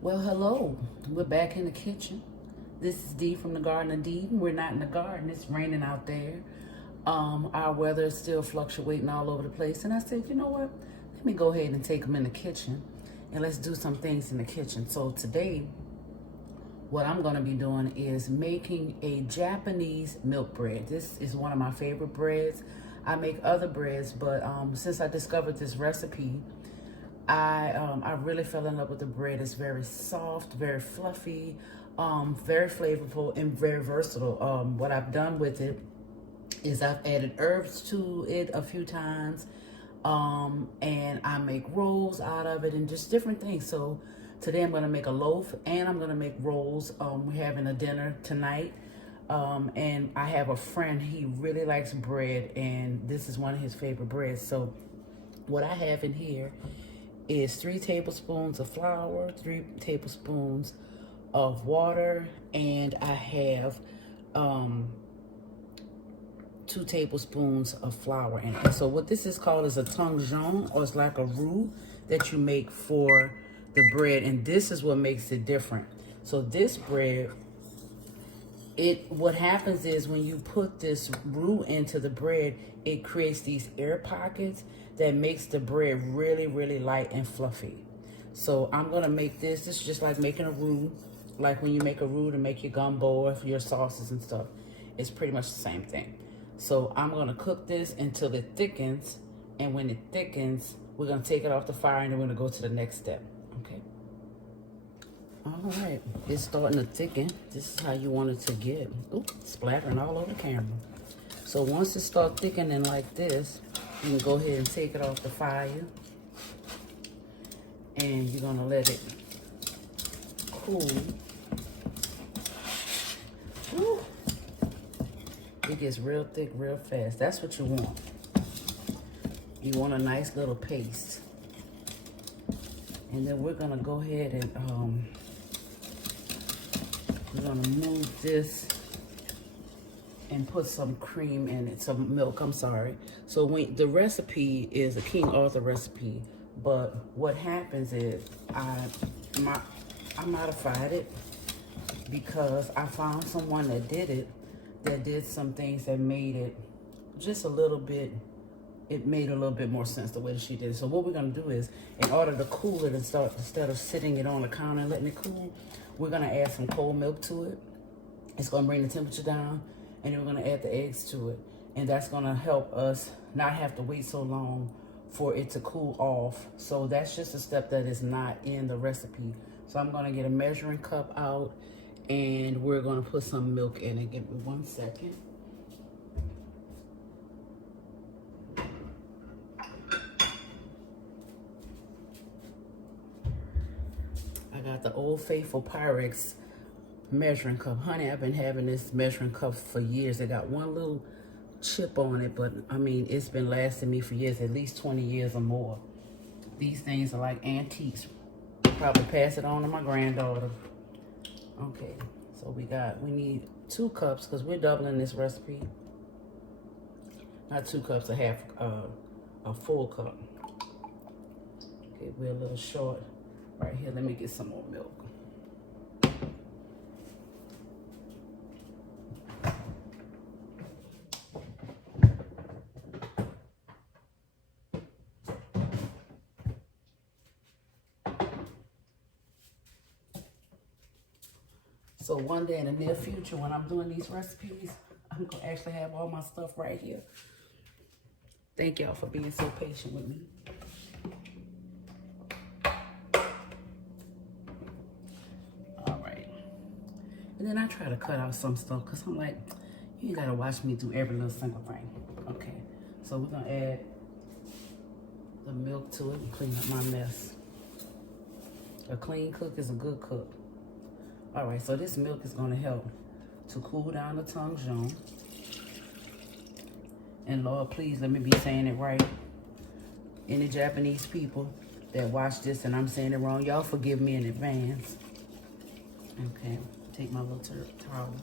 Well, hello. We're back in the kitchen. This is Dee from the Garden of Eden. We're not in the garden. It's raining out there. Our weather is still fluctuating all over the place. And I said, you know what? Let me go ahead and take them in the kitchen and let's do some things in the kitchen. So today, what I'm going to be doing is making a Japanese milk bread. This is one of my favorite breads. I make other breads, but since I discovered this recipe, I really fell in love with the bread. It's very soft, very fluffy, very flavorful, and very versatile. What I've done with it is I've added herbs to it a few times, and I make rolls out of it and just different things. So today I'm gonna make a loaf and I'm gonna make rolls. We're having a dinner tonight. And I have a friend, he really likes bread, and this is one of his favorite breads. So what I have in here is 3 tablespoons of flour, 3 tablespoons of water, and I have 2 tablespoons of flour in it. So what this is called is a tongjiang, or it's like a roux that you make for the bread, and this is what makes it different. So this bread, what happens is when you put this roux into the bread, it creates these air pockets that makes the bread really, really light and fluffy. So I'm gonna make this. This is just like making a roux, like when you make a roux to make your gumbo or for your sauces and stuff. It's pretty much the same thing. So I'm gonna cook this until it thickens, and when it thickens, we're gonna take it off the fire and then we're gonna go to the next step, okay? All right, it's starting to thicken. This is how you want it to get. Oops, splattering all over the camera. So once it starts thickening like this, you can go ahead and take it off the fire. And you're gonna let it cool. Woo. It gets real thick real fast. That's what you want. You want a nice little paste. And then we're gonna go ahead and we're gonna move this and put some cream in it, some milk, I'm sorry. So when the recipe is a King Arthur recipe, but what happens is I modified it because I found someone that did it, that did some things that made it just a little bit, it made a little bit more sense the way that she did it. So what we're gonna do is, in order to cool it and start, instead of sitting it on the counter and letting it cool, we're gonna add some cold milk to it. It's gonna bring the temperature down, and then we're gonna add the eggs to it. And that's gonna help us not have to wait so long for it to cool off. So that's just a step that is not in the recipe. So I'm gonna get a measuring cup out and we're gonna put some milk in it. Give me 1 second. I got the Old Faithful Pyrex measuring cup. Honey, I've been having this measuring cup for years. It got one little chip on it, but I mean, it's been lasting me for years, at least 20 years or more. These things are like antiques. Probably pass it on to my granddaughter. Okay, so we need 2 cups because we're doubling this recipe. Not 2 cups, a full cup. Okay, we're a little short right here. Let me get some more milk. So one day in the near future, when I'm doing these recipes, I'm gonna actually have all my stuff right here. Thank y'all for being so patient with me. All right. And then I try to cut out some stuff because I'm like, you gotta watch me do every little single thing. Okay, so we're gonna add the milk to it and clean up my mess. A clean cook is a good cook. All right, so this milk is gonna help to cool down the tongjiang. And Lord, please let me be saying it right. Any Japanese people that watch this and I'm saying it wrong, y'all forgive me in advance. Okay, take my little towel.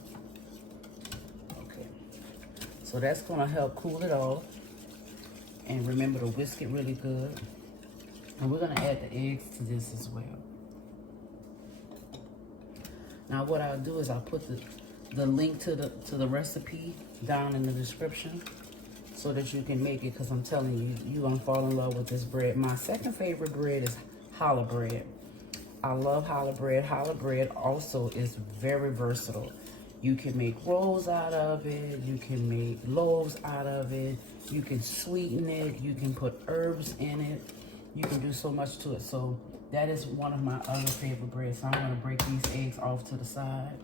Okay, so that's gonna help cool it off. And remember to whisk it really good. And we're gonna add the eggs to this as well. Now what I'll do is I'll put the link to the recipe down in the description so that you can make it, because I'm telling you, you're gonna fall in love with this bread. My second favorite bread is challah bread. I love challah bread. Challah bread also is very versatile. You can make rolls out of it. You can make loaves out of it. You can sweeten it. You can put herbs in it. You can do so much to it. So that is one of my other favorite breads. So I'm gonna break these eggs off to the side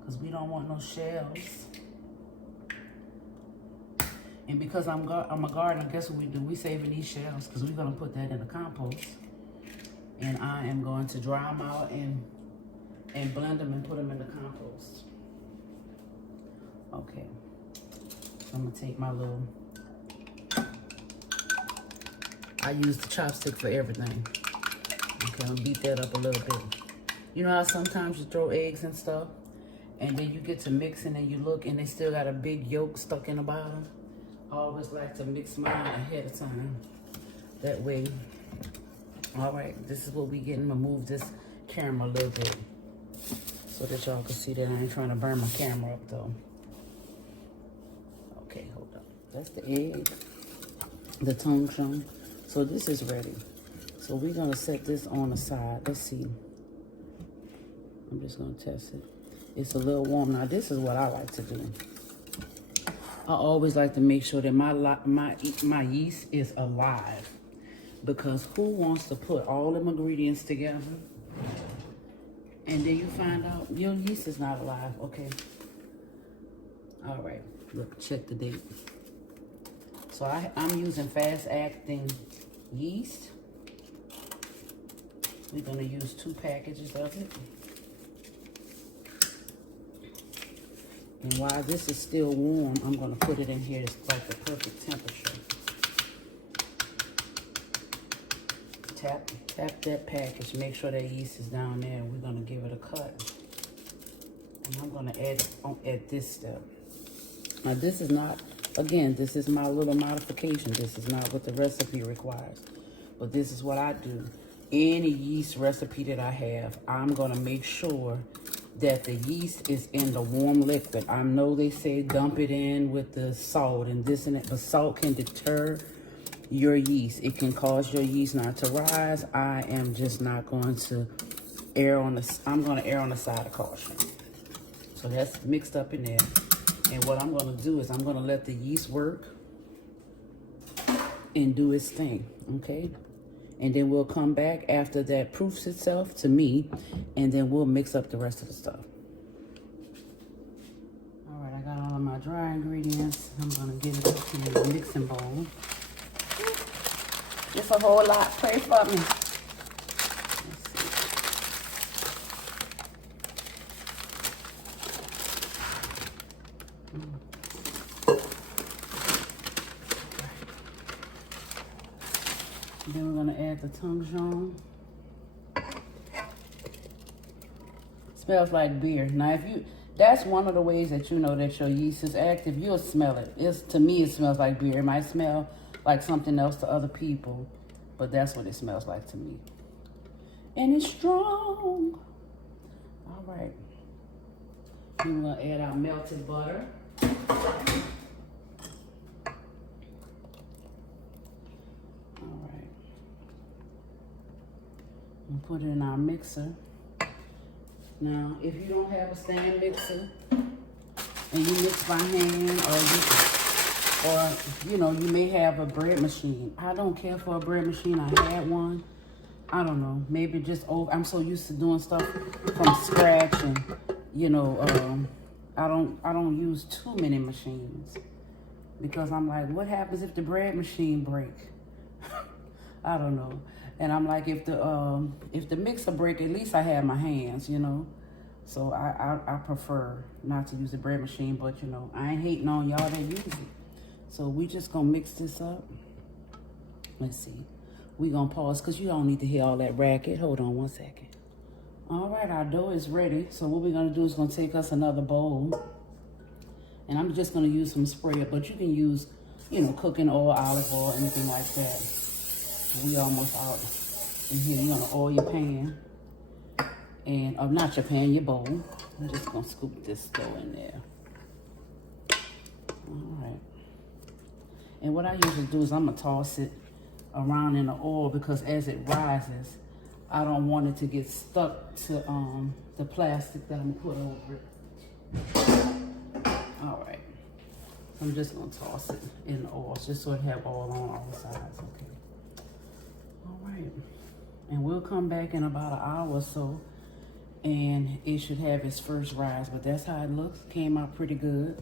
because we don't want no shells. And because I'm a gardener, guess what we do? We saving these shells because we're gonna put that in the compost. And I am going to dry them out and blend them and put them in the compost. Okay, so I'm gonna take my little, I use the chopstick for everything. Okay, I'm gonna beat that up a little bit. You know how sometimes you throw eggs and stuff, and then you get to mixing and you look and they still got a big yolk stuck in the bottom? I always like to mix mine ahead of time. That way, all right, this is what we getting. I'm gonna move this camera a little bit so that y'all can see that I ain't trying to burn my camera up though. Okay, hold up. That's the egg, the tongue. So this is ready. So we're gonna set this on the side. Let's see. I'm just gonna test it. It's a little warm. Now this is what I like to do. I always like to make sure that my yeast is alive, because who wants to put all them ingredients together and then you find out your yeast is not alive? Okay. All right. Look, check the date. So I'm using fast-acting yeast. We're gonna use 2 packages of it. And while this is still warm, I'm gonna put it in here. It's like the perfect temperature. Tap that package. Make sure that yeast is down there. We're gonna give it a cut. And I'm gonna add it at this step. Now this is not, again, this is my little modification. This is not what the recipe requires. But this is what I do. Any yeast recipe that I have, I'm gonna make sure that the yeast is in the warm liquid. I know they say dump it in with the salt and this and that, but salt can deter your yeast. It can cause your yeast not to rise. I am just not going to I'm gonna err on the side of caution. So that's mixed up in there. And what I'm gonna do is I'm gonna let the yeast work and do its thing, okay? And then we'll come back after that proofs itself to me, and then we'll mix up the rest of the stuff. All right, I got all of my dry ingredients. I'm gonna get it up in the mixing bowl. It's a whole lot. Pray for me. Then we're gonna add the tongue. Smells like beer. Now, that's one of the ways that you know that your yeast is active. You'll smell it. To me, it smells like beer. It might smell like something else to other people, but that's what it smells like to me. And it's strong. All right. Then we're gonna add our melted butter. And put it in our mixer. Now, if you don't have a stand mixer and you mix by hand, or you may have a bread machine. I don't care for a bread machine. I had one. I don't know. Maybe just I'm so used to doing stuff from scratch, and I don't use too many machines because I'm like, what happens if the bread machine break? I don't know. And I'm like, if the mixer break, at least I have my hands, So I prefer not to use the bread machine, but I ain't hating on y'all that use it. So we just gonna mix this up. Let's see. We gonna pause because you don't need to hear all that racket. Hold on one second. All right, our dough is ready. So what we're gonna do is gonna take us another bowl. And I'm just gonna use some sprayer, but you can use, cooking oil, olive oil, anything like that. We almost out in here. You're gonna oil your pan. And not your pan, your bowl. I'm just gonna scoop this dough in there. All right. And what I usually do is I'm gonna toss it around in the oil, because as it rises, I don't want it to get stuck to the plastic that I'm gonna put over it. All right. I'm just gonna toss it in the oil just so it have oil on all sides. Okay. All right. And we'll come back in about an hour or so, and it should have its first rise. But that's how it looks. Came out pretty good.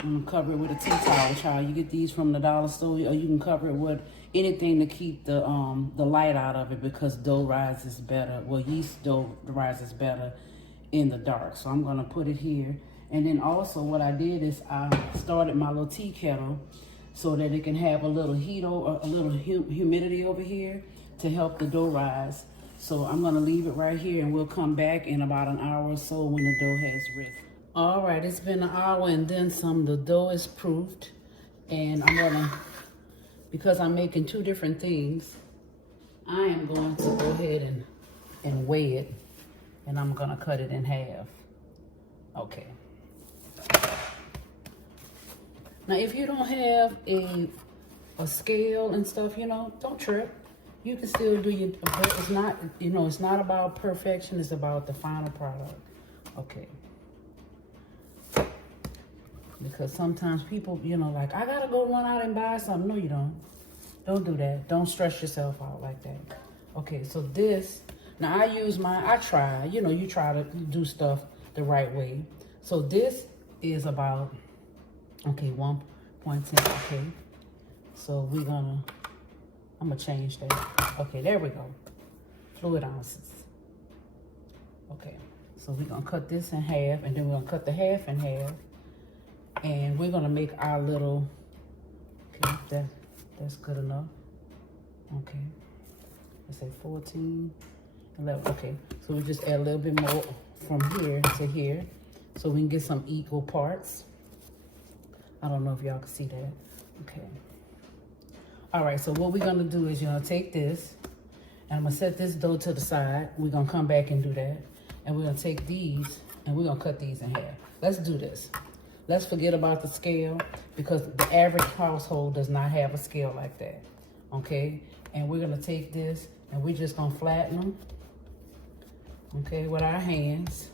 I'm gonna cover it with a tea towel, child. You get these from the dollar store, or you can cover it with anything to keep the light out of it, because dough rises better. Well, yeast dough rises better in the dark. So I'm gonna put it here. And then also what I did is I started my little tea kettle so that it can have a little heat or a little humidity over here to help the dough rise. So I'm gonna leave it right here, and we'll come back in about an hour or so when the dough has risen. All right, it's been an hour and then some. The dough is proofed, and I'm gonna, because I'm making two different things, I am going to go ahead and weigh it, and I'm gonna cut it in half. Okay. Now, if you don't have a scale and stuff, don't trip. You can still do your, but it's not, it's not about perfection. It's about the final product. Okay. Because sometimes people, like, I gotta go run out and buy something. No, you don't. Don't do that. Don't stress yourself out like that. Okay, so this, now I try, you try to do stuff the right way. So this is about, okay, 1.10, okay. So I'm gonna change that. Okay, there we go. Fluid ounces. Okay, so we're gonna cut this in half, and then we're gonna cut the half in half. And we're gonna make our little, okay, that's good enough. Okay, let's say 14, 11, okay. So we just add a little bit more from here to here, so we can get some equal parts. I don't know if y'all can see that. Okay. All right, so what we're gonna do is take this, and I'm gonna set this dough to the side. We're gonna come back and do that. And we're gonna take these, and we're gonna cut these in half. Let's do this. Let's forget about the scale, because the average household does not have a scale like that, okay? And we're gonna take this, and we're just gonna flatten them, okay, with our hands.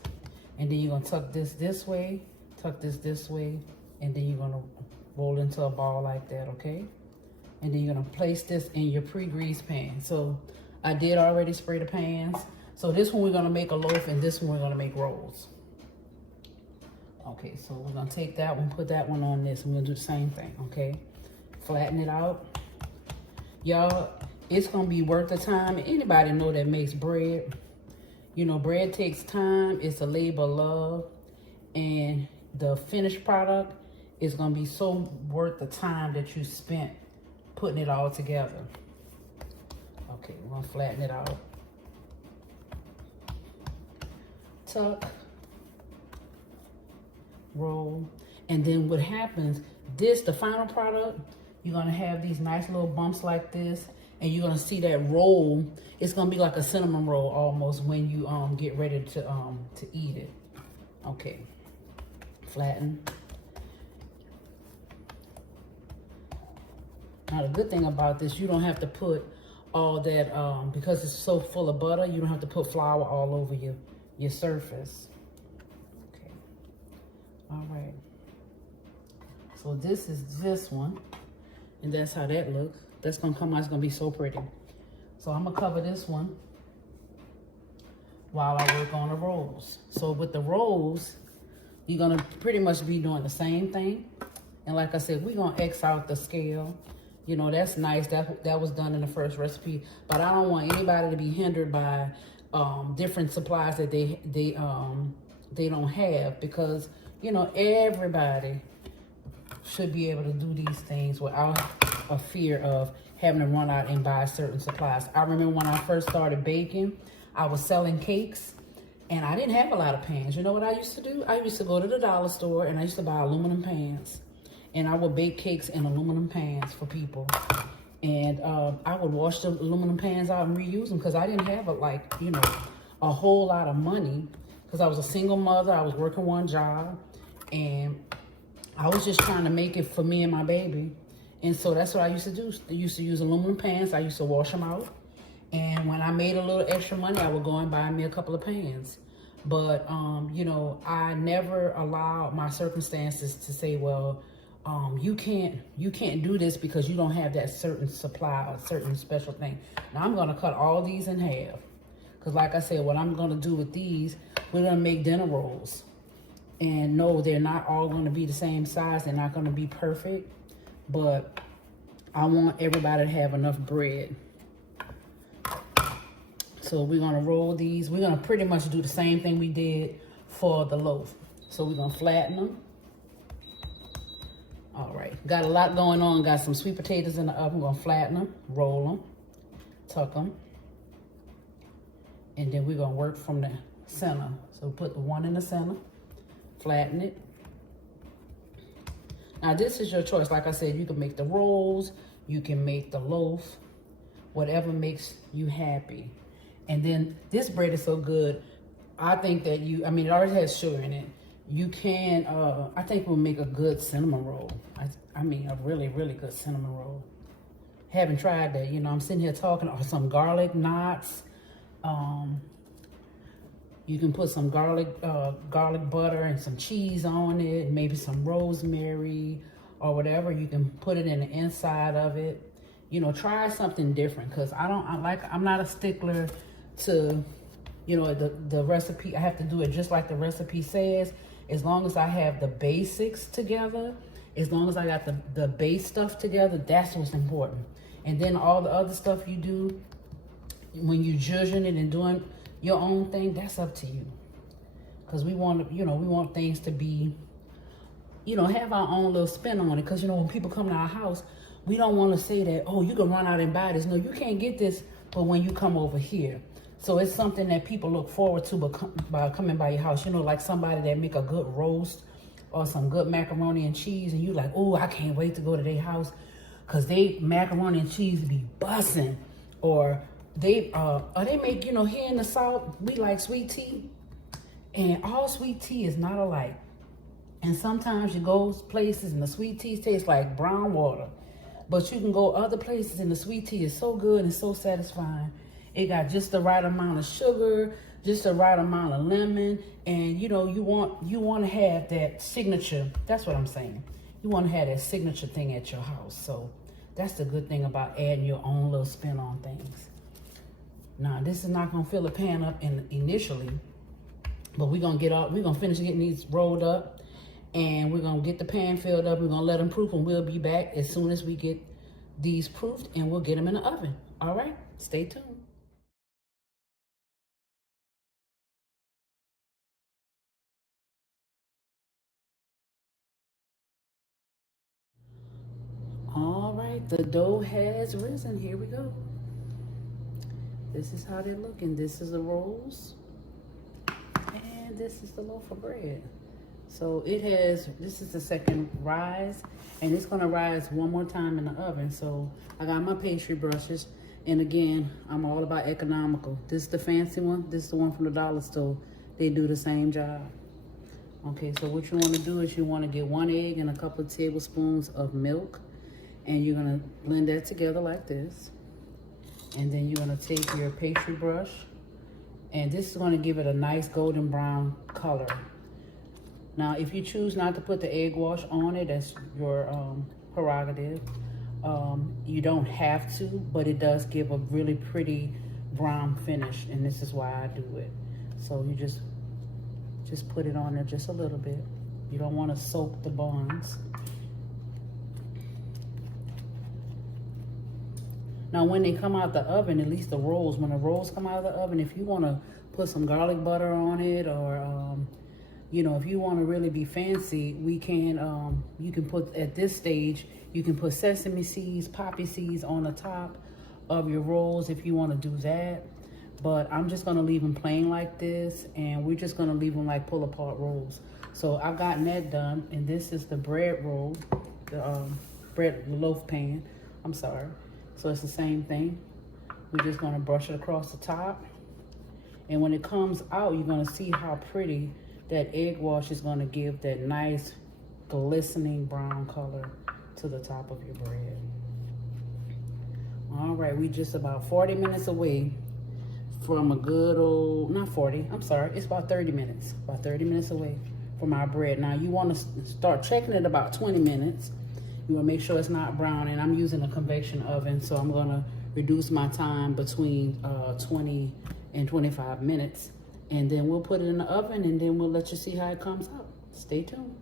And then you're gonna tuck this way, tuck this way, and then you're gonna roll into a ball like that, okay? And then you're gonna place this in your pre-greased pan. So I did already spray the pans. So this one we're gonna make a loaf, and this one we're gonna make rolls. Okay, so we're gonna take that one, put that one on this, and we're gonna do the same thing, okay? Flatten it out. Y'all, it's gonna be worth the time. Anybody know that makes bread? Bread takes time. It's a labor of love. And the finished product is gonna be so worth the time that you spent putting it all together. Okay, we're gonna flatten it out. Tuck. Roll. And then what happens, the final product, you're gonna have these nice little bumps like this, and you're gonna see that roll. It's gonna be like a cinnamon roll almost when you get ready to eat it. Okay, flatten. Now the good thing about this, you don't have to put all that, because it's so full of butter, you don't have to put flour all over your surface. All right, so this is this one, and that's how that looks. That's gonna come out, it's gonna be so pretty. So I'm gonna cover this one while I work on the rolls. So with the rolls, you're gonna pretty much be doing the same thing. And like I said, we're gonna X out the scale. That's nice, that was done in the first recipe, but I don't want anybody to be hindered by different supplies that they don't have, because everybody should be able to do these things without a fear of having to run out and buy certain supplies. I remember when I first started baking, I was selling cakes, and I didn't have a lot of pans. You know what I used to do? I used to go to the dollar store, and I used to buy aluminum pans. And I would bake cakes in aluminum pans for people. And I would wash the aluminum pans out and reuse them, because I didn't have a a whole lot of money because I was a single mother. I was working one job, and I was just trying to make it for me and my baby. And so that's what I used to do. I used to use aluminum pans. I used to wash them out. And when I made a little extra money, I would go and buy me a couple of pans. But, you know, I never allowed my circumstances to say, well, you can't do this because you don't have that certain supply or certain special thing. Now I'm going to cut all these in half. Because like I said, what I'm going to do with these, we're going to make dinner rolls. And no, they're not all going to be the same size. They're not going to be perfect. But I want everybody to have enough bread. So we're going to roll these. We're going to pretty much do the same thing we did for the loaf. So we're going to flatten them. All right. Got a lot going on. Got some sweet potatoes in the oven. We're going to flatten them, roll them, tuck them. And then we're going to work from the center. So put the one in the center, flatten it. Now this is your choice. Like I said, you can make the rolls. You can make the loaf. Whatever makes you happy. And then this bread is so good. I think that I mean, it already has sugar in it. You can, I think we'll make a good cinnamon roll. I mean, a really, really good cinnamon roll. Haven't tried that. You know, I'm sitting here talking, or some garlic knots. You can put some garlic butter and some cheese on it, maybe some rosemary or whatever. You can put it in the inside of it. You know, try something different, because I'm not a stickler to, you know, the recipe. I have to do it just like the recipe says. As long as I have the basics together, as long as I got the base stuff together, that's what's important. And then all the other stuff you do, when you're judging it and doing your own thing, that's up to you. Because we want to, you know, we want things to be, you know, have our own little spin on it. Because, you know, when people come to our house, we don't want to say that, oh, you can run out and buy this. No, you can't get this, but when you come over here. So it's something that people look forward to by coming by your house. You know, like somebody that make a good roast or some good macaroni and cheese, and you like, oh, I can't wait to go to their house because they macaroni and cheese be bussin'. Or they make, you know, here in the South, we like sweet tea, and all sweet tea is not alike. And sometimes you go places and the sweet tea tastes like brown water. But you can go other places and the sweet tea is so good and so satisfying. It got just the right amount of sugar, just the right amount of lemon, and you know, you want to have that signature. That's what I'm saying. You want to have that signature thing at your house. So that's the good thing about adding your own little spin on things. Now, this is not gonna fill the pan up initially, but we're gonna finish getting these rolled up, and we're gonna get the pan filled up. We're gonna let them proof, and we'll be back as soon as we get these proofed, and we'll get them in the oven. All right, stay tuned. All right, the dough has risen. Here we go. This is how they're looking. This is the rolls, and this is the loaf of bread. So this is the second rise, and it's gonna rise one more time in the oven. So I got my pastry brushes, and again, I'm all about economical. This is the fancy one. This is the one from the dollar store. They do the same job. Okay, so what you wanna do is you wanna get 1 egg and a couple of tablespoons of milk, and you're gonna blend that together like this. And then you're gonna take your pastry brush, and this is gonna give it a nice golden brown color. Now, if you choose not to put the egg wash on it, that's your prerogative. You don't have to, but it does give a really pretty brown finish, and this is why I do it. So you just put it on there just a little bit. You don't want to soak the buns. Now, when they come out the oven, at least the rolls, when the rolls come out of the oven, if you want to put some garlic butter on it, or you know, if you want to really be fancy, we can, you can put, at this stage, you can put sesame seeds, poppy seeds on the top of your rolls if you want to do that. But I'm just going to leave them plain like this, and we're just going to leave them like pull-apart rolls. So I've gotten that done, and this is the bread roll, the loaf pan. I'm sorry. So it's the same thing. We're just going to brush it across the top, And when it comes out, you're gonna see how pretty that egg wash is gonna give that nice glistening brown color to the top of your bread. All right, we just about 40 minutes away from a good old, not 40, I'm sorry, it's about 30 minutes. About 30 minutes away from our bread. Now you wanna start checking it about 20 minutes. You wanna make sure it's not brown, and I'm using a convection oven, so I'm gonna reduce my time between 20 and 25 minutes. And then we'll put it in the oven, and then we'll let you see how it comes out. Stay tuned.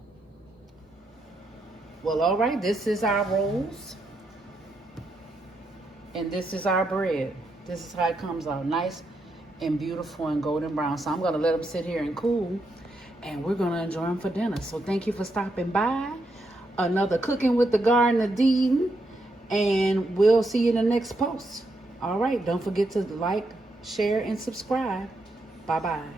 Well, all right, this is our rolls. And this is our bread. This is how it comes out, nice and beautiful and golden brown. So I'm gonna let them sit here and cool, and we're gonna enjoy them for dinner. So thank you for stopping by. Another Cooking with the Garden of Eden, and we'll see you in the next post. All right, don't forget to like, share, and subscribe. Bye-bye.